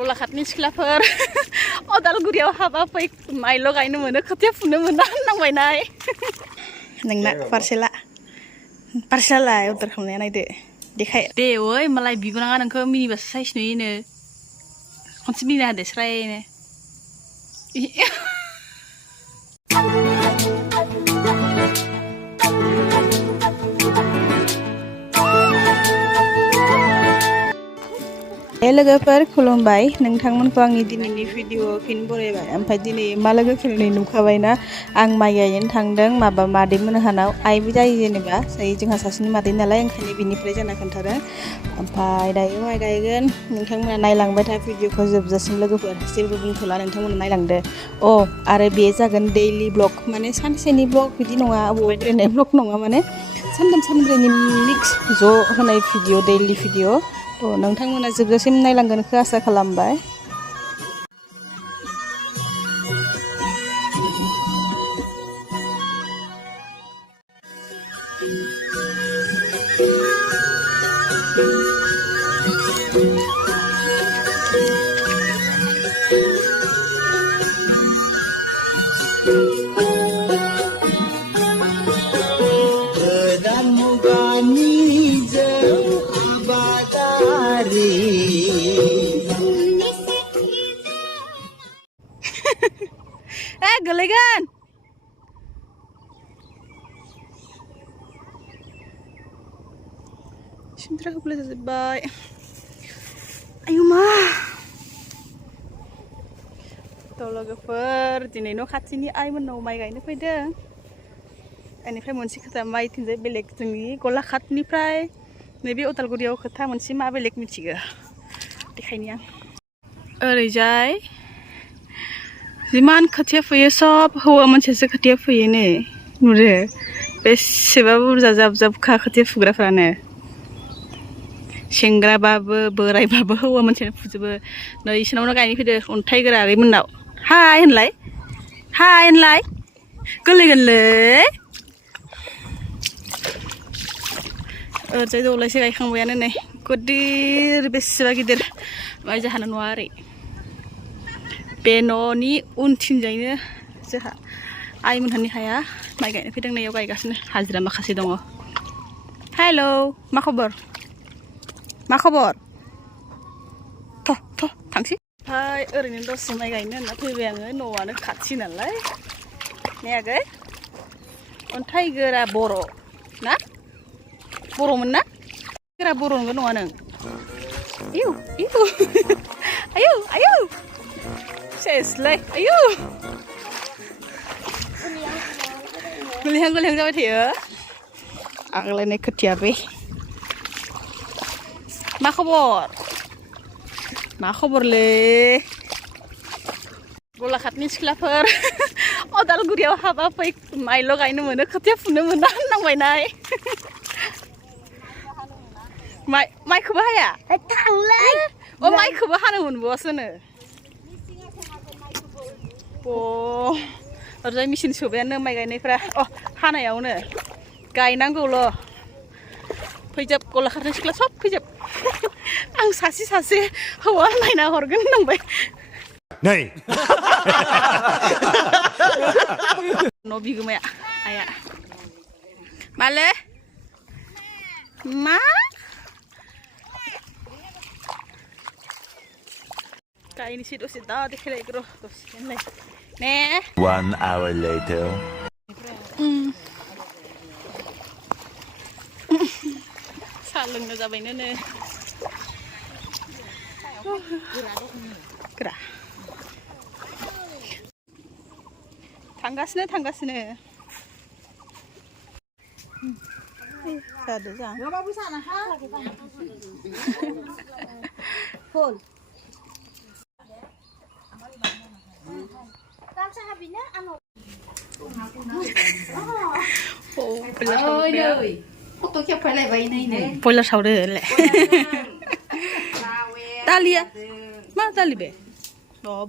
गलाघाटनि सिख्लाफोर उदालगुरियाव हाबा फै माइल' गायनो मोनो खोथिया फुनो मोना होननांबायनाय नोंना पार्सेला अर्डार खालामनाया नायदो देखाय दे ओइ मालाय बिबोनाङा नोंखौ मिनिबासो साइज नुयोनो खनसे मिनिना होदो स्रायनो लोगोफोर खुलुमबाय नोंथांमोनखौ आंनि दिनैनि भिडिअ फिन बरायबाय ओमफ्राय दिनै मा लोगोफोरनि नुखाबायना आं माइ गायनो थांदों माबा मादैमोन हानाव आइबो जायो जेनेबा जायो जोंहा सासेनि मादै नालाय ओंखायनो बिनिफ्राय जाना खोन्थादों ओमफ्राय दायो माइ गायगोन नोंथांमोना नायलांबाय था भिडिअखौ जोबजासिम लोगोफोर जेबो बुंथ'ला नोंथांमोना नायलांदो आरो बे जागोन दैलि ब्लग माने सानसेनि ब्लग बिदि नङा बबेबा दोननाय ब्लग नङा माने सानथाम सानब्रैनि मिक्स ज' होनाय भिडिअ दैलि भिडिअ नोंथांमोना जोबजासिम नायलांगोनखौ आसा खालामबाय गोलैगोन सिमद्रा होब्ला जाजोब्बाय आयु मा लोगोफोर दिनै न' खाथिनि आइमोननाव माइ गायनो फैदों बेनिफ्राय मोनसे खोथा माइथिंजाय बेलेग जोंनि गलाघाटनिफ्राय नैबे उदालगुरियाव खोथा मोनसे मा बेलेग मिथिगौ देखायनि आं ओरैजाय जिमान खोथिया फैयो सब हौवा मानसियासो खोथिया फैयो नै नुदो बेसेबा बुरजा जाब जाबखा खोथिया फुग्राफ्रानो सेंग्राबाबो बोरायबाबो हौवा मानसियानो फुजोबो नै इसोरनावनो गायनो फैदो अन्थाइ गोरा आगैमोननाव हाय होनलाय गोलैगोनलै ओरैजाय दौलायसे गायखांबायानो नै गिदिर बेसेबा गिदिर माइ जाहानो नङा ओरै बे न'नि उनथिंजायनो जोंहा आइमोनहानि हाया माइ गायनो फैदों नैयाव गायगासिनो हाजिरा माखासे दङ हेल' मा खबर थांसै ओमफ्राय ओरैनो दसे माइ गायनो होनना फैबाय आङो न'आनो खाथि नालाय ने आगै अन्थाइ गोरा बर' ना बर'मोन ना गोरा बर' नंगौ नङा नों आयौ सेसलाय आयौ गोलैहां जाबाय थायो आगलायनाय खोथिया बे मा खबरलै गलाघाटनि सिख्लाफोर उदालगुरियाव हाबा फै माइल' गायनो मोनो खोथिया फुनो मोना होननांबायनाय माइखौबो हाया माइखौबो हानो मोनबावासोनो ओरैजाय मेचिन सोबायानो माइ गायनायफ्रा हानायावनो गायनांगौल' फैजोब गलाघाटनि सिख्ला सब फैजोब आं सासे हौवा नायना हरगोन होनबाय नै न' बिगोमाया आइया माले मा गायनोसै दसे दा देखायलायगोन र' दसे ने 1 hour later साहा लोंनो जाबायनो नै गोरा थांगासिनो जादो जा बयलार सावदो दालिया मा दालि बे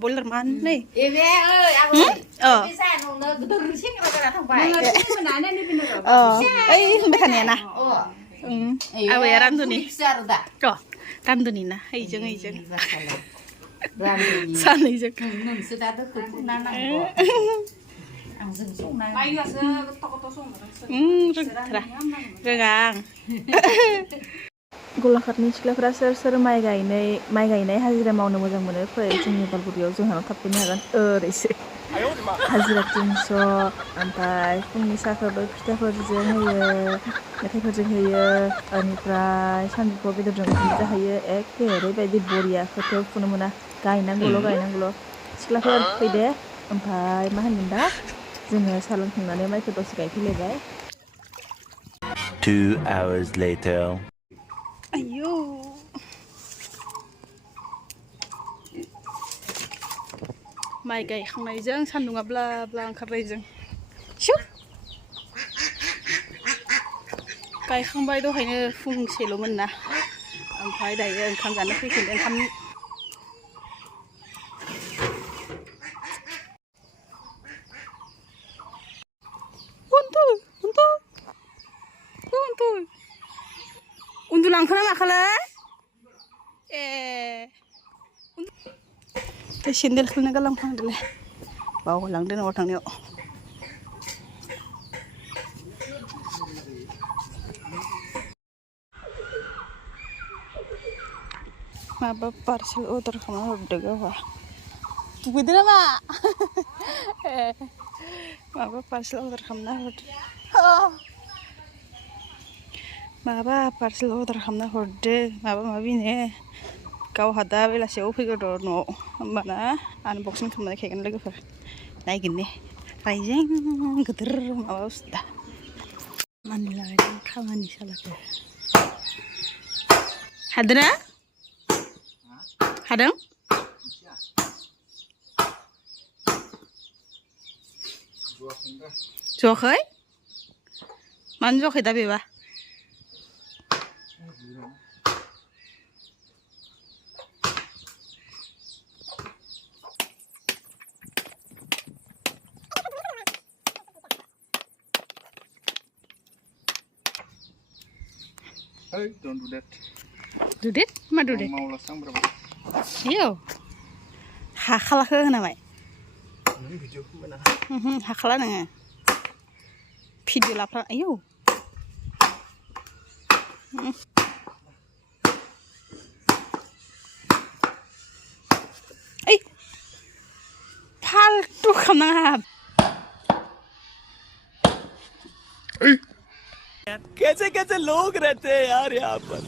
बयलार मान नै ओइ होनबाय थानाया ना आबैया रानदुनि ना ओइजों सानैजों नोंसो दा दोखो फुना नांगौ आं जों संना माइयासो गथ' संनो रोङा आं गलाघाटनि सिख्लाफोरा सोर सोर माइ गायनाय हाजिरा मावनो मोजां मोनो फै जोंनि उदालगुरियाव जोंहानाव थाफैनो हागोन ओरैसो हाजिरा 300 ओमफ्राय फुंनि साहाखौबो फिथाफोरजों होयो मेथाइफोरजों होयो बेनिफ्राय सानजौफुआव बेदरजों ओंखाम जाहोयो एखे ओरैबायदि बरिया खोथियाबो फुनो मोना गायनांगौल' सिख्लाफोर फैदे ओमफ्राय मा होनगोन दा जोङो साहा लोंखांनानै माइखौ दसे गायफैलायबाय 2 hours later. आयौ माइ गायखांनायजों सान्दुंआ ब्ला ब्ला ओंखारनायजों शुब गायखांबाय दहायनो फुंसेल'मोन ना ओमफ्राय दायो ओंखाम जानो फैफिनदों ओंखाम उन्दुलांखोना माखालाय सेन्देलखौनो गालांफ्लांदोलाय बावलांदों न'आव थांनायाव माबा पार्सेल अर्डार खालामना हरदों गावहा दुगैदो नामा माबा पार्सेल अर्डार खालामना हरदों माबा पार्सेल अर्डार खालामना हरदों माबा माबिनो गावहा दा बेलासियाव फैगोन र' न'आव होमबाना आनबक्सिं खालामनाय खायगोन लोगोफोर नायगोन ने रायजें गिदिर माबा बुस्थु मानिलाबायदों खामानि सालाखो हादोंना हादों ज'वाखै मानो ज'वाखै दा बेबा Hey, don't do that. Do that? Ma do that? Mau lasang berapa? Iyo. Hakhalakho होनामाय Ini video mana? हाखाला नोङो भिडिअ लाफ्ला आयौ ओइ फाल्तु खालामनाङा कैसे कैसे लोग रहते हैं यार यहाँ पर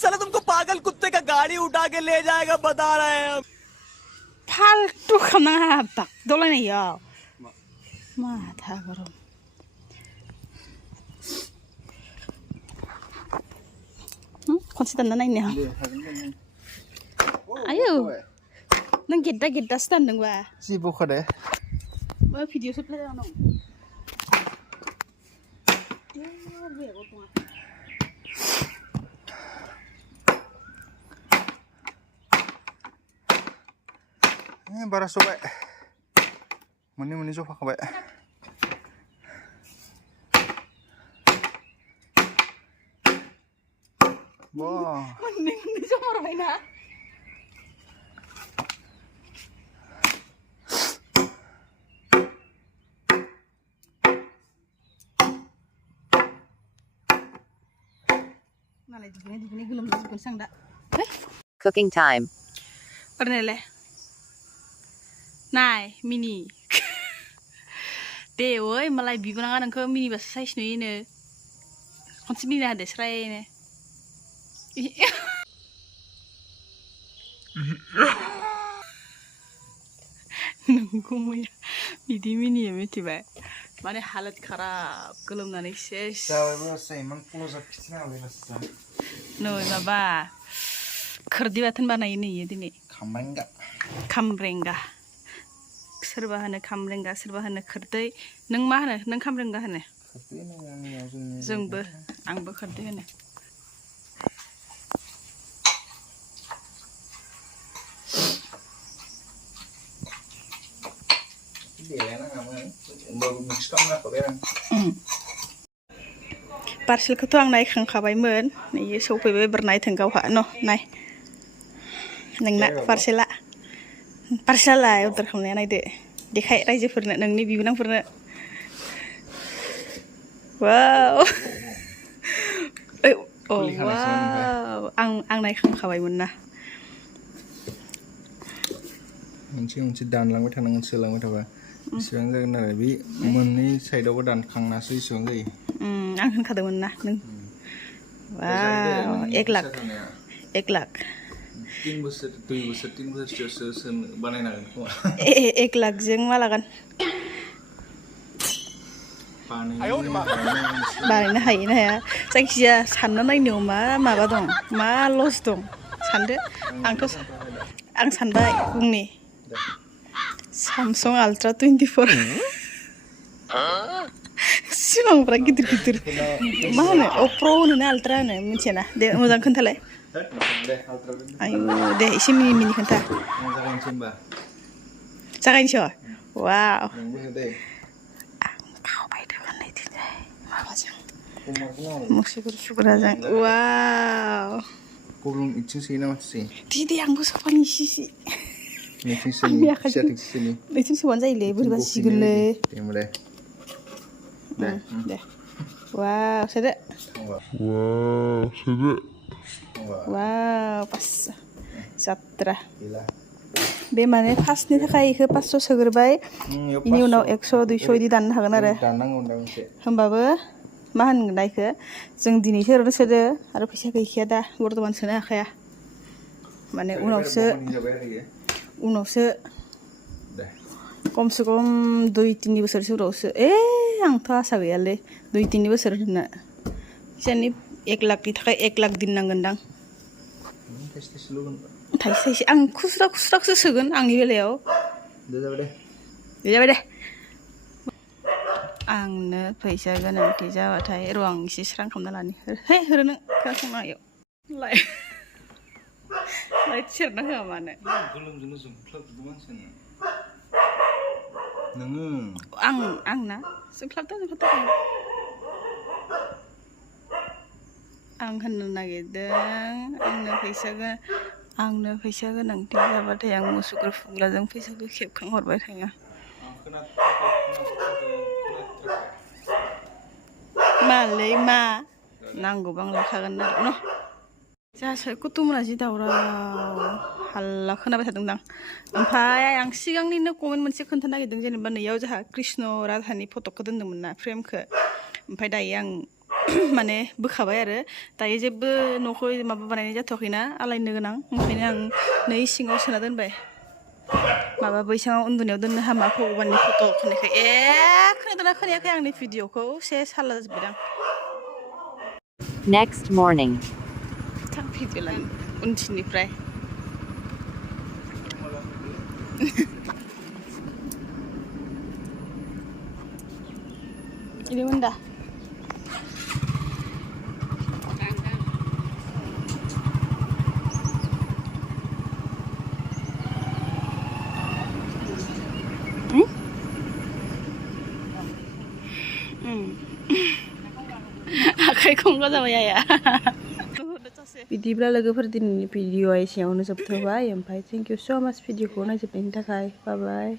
साला तुमको पागल कुत्ते का गाड़ी उठा के ले जाएगा बता रहे हैं हम फाल्तु खालामनाङा बागदावलायनायाव माथा गरम खनसे दानना नायनो आयौ नों गेद्दासो दानदोंबा Si buka deh. मा भिडिअसो प्ले जाना दं Ini bara sobat. Muni sofa kabe. Wah. Muni sofa raina. Cooking time. Pernele. Nai, mini. Deh, woi, malai bibangan angko mini bahasa size ini. Konsep mini ada serai ini. Nunggu muya, mini ya mesti bay. Mana halat kharab, kelum nani ses. Tahu saya emang close up kisah oleh nasi. No, baba. Kerdi batan bana ini ya dini. Kamrenga. Kamrenga. Serba hana kamrenga, serba hana kerdi. Neng mana? Neng kamrenga hana? Zengbe, angbe kerdi hana. Parcelखौथ' आं नायखांखाबायमोन नैयो सौफैबाय एबार नायथों गावहा न' नाय नोंना पार्सेला पार्सलालाय order खालामनाया नायदो देखाय रायजोफोरनो नोंनि बिबोनांफोरनो वाव औ वाव आं नायखांखाबायमोन ना मोनसे दानलांबाय थानांगोन सोलांबाय थाबा इसेबां जागोन आरो बे मोननै साइडआवबो दानखांनासो इसेबां जायो आं होनखादोंमोन ना नों वाव 1 लाख 1 लाख 3 बोसोर 2 बोसोर 3 बोसोरसो बानायनांगोन खोमा 1 लाखजों मा लागोन बानायनो हायो ना हाया जायखिजाया सानना नायनायाव मा माबा दं मा लस दं सानदो आं सानबाय बुंनि Samsung Ultra 24 सिमांफ्रा गिदिर गिदिर मा होनो Pro होनो ना Ultra होनो मिथियाना दे मोजां खोन्थालाय आयु दे एसे मिनि खोन्था जागायनोसै वाव मुसुगुर सुग्राजों वाव गब्लं इथिं सोयो ना माथोसै दे आंबो सोफानि इसे नैथिं सोबानो जायोलै बोरैबा सिगोनलै दे वाव सोदो वाव 500 जात्रा बे माने फार्स्टनि थाखाय इखो 500 सोग्रोबाय बेनि उनाव 100 200 इदि दाननो हागोन आरो होमबाबो मा होनगोन दा इखो जों दिनैसो ओरैनो सोदो आरो फैसा गैखाया दा बर्थमान सोनो हाखाया माने उनावसो खमसे खम 2-3 बोसोरसो उनावसो आंथ' आसा गैयालै 2-3 बोसोर होनना फैसानि 1 लाखनि थाखाय 1 लाख दोननांगोनदां थाइसे आं खुस्राखौसो सोगोन आंनि बेलायाव दे जाबाय दे आंनो फैसा गोनांथि जाबाथाय र' आं एसे स्रां खालामना लानि हे होरो नों खोनासंनायाव लाइट सेरना होआ मानो गोलोमजोंनो जोंख्लाबजोबो मानसियानो नोङो आंना जोंख्लाबदों आं होननो नागिरदों आंनो फैसा गोनांथि जाबाथाय आं मुसुगुर फुग्राजों फैसाखौ खेबखांहरबाय थायो मालै मा नांगौबा आं लाखागोन आरो न' जाहासो कुटुमना जि दावराव हाल्ला खोनाबाय थादोंदां ओमफ्राय आं सिगांनिनो कमेन्ट मोनसे खोन्थानो नागिरदों जेनेबा नैयाव जोंहा कृष्ण राधानि फट'खौ दोन्दोंमोन ना फ्रेमखौ ओमफ्राय दायो आं माने बोखाबाय आरो दायो जेबो न'खौ माबा बानायनाय जाथ'वाखैना आलायनो गोनां ओंखायनो आं नै सिङाव सोना दोनबाय माबा बैसाङाव उन्दुनायाव दोननो हामा भगबाननि फट' खोनायाखै खोनादोंना खोनायाखै आंनि भिडिअखौ साला जाजोब्बायदां Next morning. थां भिडिअ लानो उनथिंनिफ्राय इदिमोन दा आखाइ खंगा जाबाय आया बिदिब्ला लोगोफोर दिनैनि भिडिअआ एसेयावनो जोबथ'बाय ओमफ्राय थेंक इउ स' माच भिडिअखौ नायजोबनायनि थाखाय बाय बाय